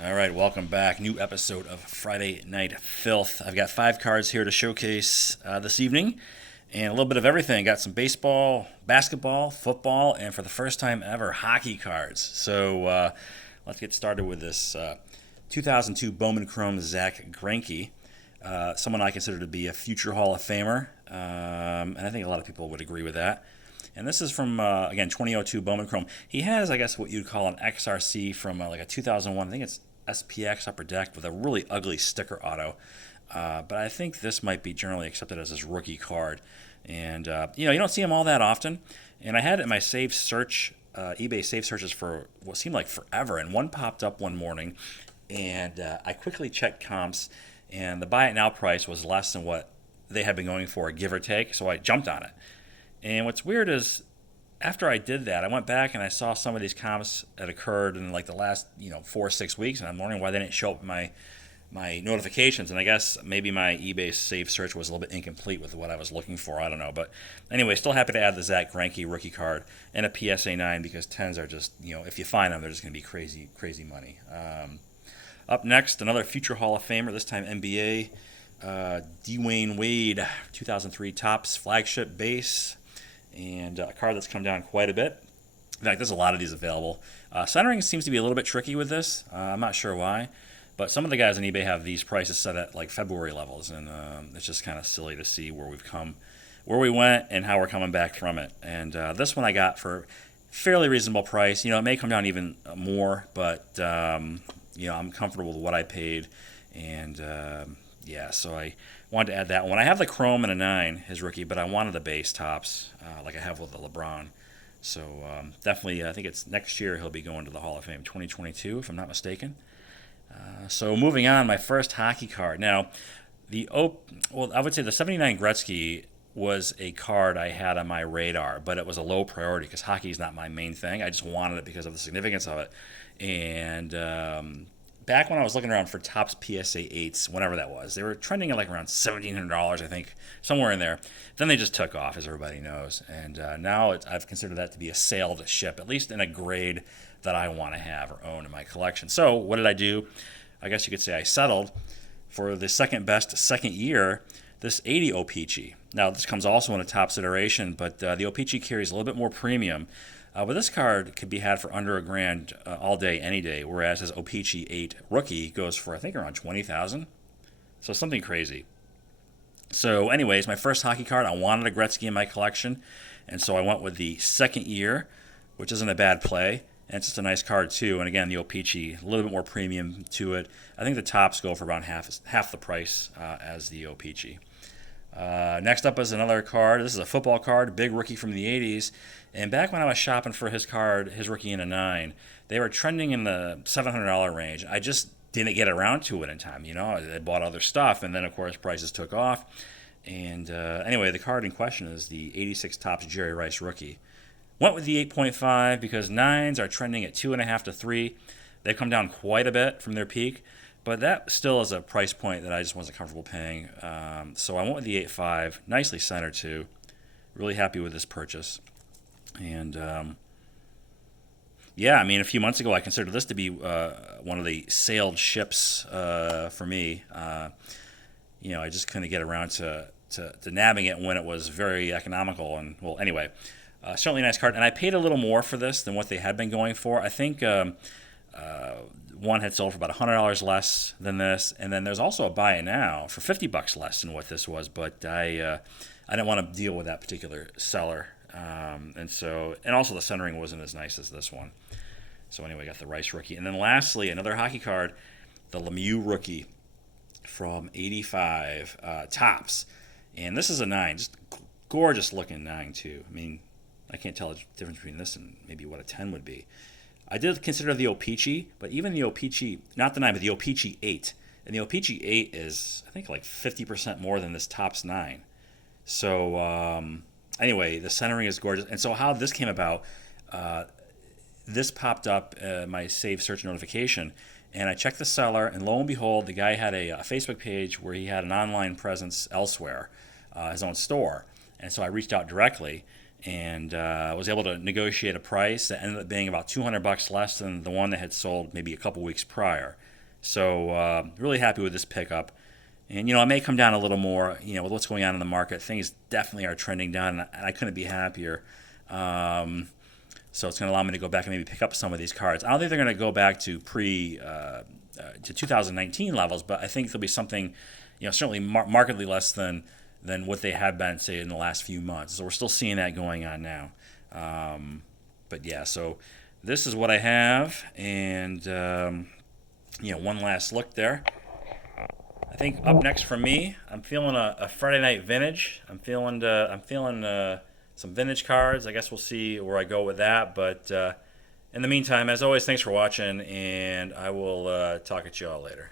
All right, welcome back. New episode of Friday Night Filth. I've got 5 cards here to showcase this evening, and a little bit of everything. Got some baseball, basketball, football, and for the first time ever, hockey cards. So let's get started with this 2002 Bowman Chrome Zach Grenkey, someone I consider to be a future Hall of Famer, and I think a lot of people would agree with that. And this is from, again, 2002 Bowman Chrome. He has, I guess, what you'd call an XRC from like a 2001. I think it's SPX Upper Deck with a really ugly sticker auto. But I think this might be generally accepted as his rookie card. And, you don't see him all that often. And I had it in my save search, eBay save searches for what seemed like forever. And one popped up one morning. And I quickly checked comps. And the buy it now price was less than what they had been going for, give or take. So I jumped on it. And what's weird is after I did that, I went back and I saw some of these comps that occurred in like the last 4 or 6 weeks, and I'm wondering why they didn't show up in my notifications. And I guess maybe my eBay save search was a little bit incomplete with what I was looking for. I don't know, but anyway, still happy to add the Zach Grenkey rookie card and a PSA 9 because 10s are just if you find them, they're just going to be crazy money. Up next, another future Hall of Famer, this time NBA. Dwayne Wade, 2003 Topps flagship base. And a card that's come down quite a bit. In fact, there's a lot of these available. Centering seems to be a little bit tricky with this. I'm not sure why. But some of the guys on eBay have these prices set at like February levels. And it's just kind of silly to see where we've come, where we went, and how we're coming back from it. And this one I got for fairly reasonable price. It may come down even more. But, I'm comfortable with what I paid. And, so I wanted to add that one. I have the Chrome and a 9, his rookie, but I wanted the base Topps, like I have with the LeBron. So definitely, I think it's next year he'll be going to the Hall of Fame, 2022, if I'm not mistaken. So moving on, my first hockey card. Now, I would say the 79 Gretzky was a card I had on my radar, but it was a low priority because hockey is not my main thing. I just wanted it because of the significance of it. And back when I was looking around for Topps PSA 8s, whenever that was, they were trending at like around $1,700, I think, somewhere in there. Then they just took off, as everybody knows. And now I've considered that to be a sailed ship, at least in a grade that I want to have or own in my collection. So what did I do? I guess you could say I settled for the second best second year, this 80 OPG. Now, this comes also in a Topps iteration, but the OPG carries a little bit more premium. But this card could be had for under $1,000 all day, any day, whereas his OPG 8 rookie goes for, I think, around $20,000. So something crazy. So anyways, my first hockey card, I wanted a Gretzky in my collection, and so I went with the second year, which isn't a bad play, and it's just a nice card too. And again, the OPG, a little bit more premium to it. I think the Topps go for around half the price as the OPG. Next up is another card. This is a football card, big rookie from the 80s. And back when I was shopping for his card, his rookie in a 9, they were trending in the $700 range. I just didn't get around to it in time. I bought other stuff, and then, of course, prices took off. And anyway, the card in question is the 86 Topps Jerry Rice rookie. Went with the 8.5 because 9s are trending at 2.5 to 3. They've come down quite a bit from their peak. But that still is a price point that I just wasn't comfortable paying. So I went with the 8.5, nicely centered too. Really happy with this purchase. And a few months ago I considered this to be one of the sailed ships for me. I just couldn't get around to nabbing it when it was very economical. And anyway, certainly a nice card. And I paid a little more for this than what they had been going for. I think one had sold for about $100 less than this, and then there's also a buy it now for $50 less than what this was. But I didn't want to deal with that particular seller, and also the centering wasn't as nice as this one. So anyway, I got the Rice rookie, and then lastly another hockey card, the Lemieux rookie from '85 Topps, and this is a 9, just gorgeous looking 9 too. I can't tell the difference between this and maybe what a 10 would be. I did consider the OPG, but even the OPG, not the 9, but the OPG 8. And the OPG 8 is, I think, like 50% more than this Topps 9. So, anyway, the centering is gorgeous. And so how this came about, this popped up my save search notification, and I checked the seller, and lo and behold, the guy had a Facebook page where he had an online presence elsewhere, his own store. And so I reached out directly, and was able to negotiate a price that ended up being about $200 less than the one that had sold maybe a couple weeks prior. So really happy with this pickup. And, I may come down a little more, with what's going on in the market. Things definitely are trending down, and I couldn't be happier. So it's going to allow me to go back and maybe pick up some of these cards. I don't think they're going to go back to to 2019 levels, but I think there'll be something, certainly markedly less than what they have been, say, in the last few months. So we're still seeing that going on now. But yeah, so this is what I have, and one last look there. I think up next for me, I'm feeling a Friday night vintage. I'm feeling some vintage cards. I guess we'll see where I go with that. But in the meantime, as always, thanks for watching, and I will talk at you all later.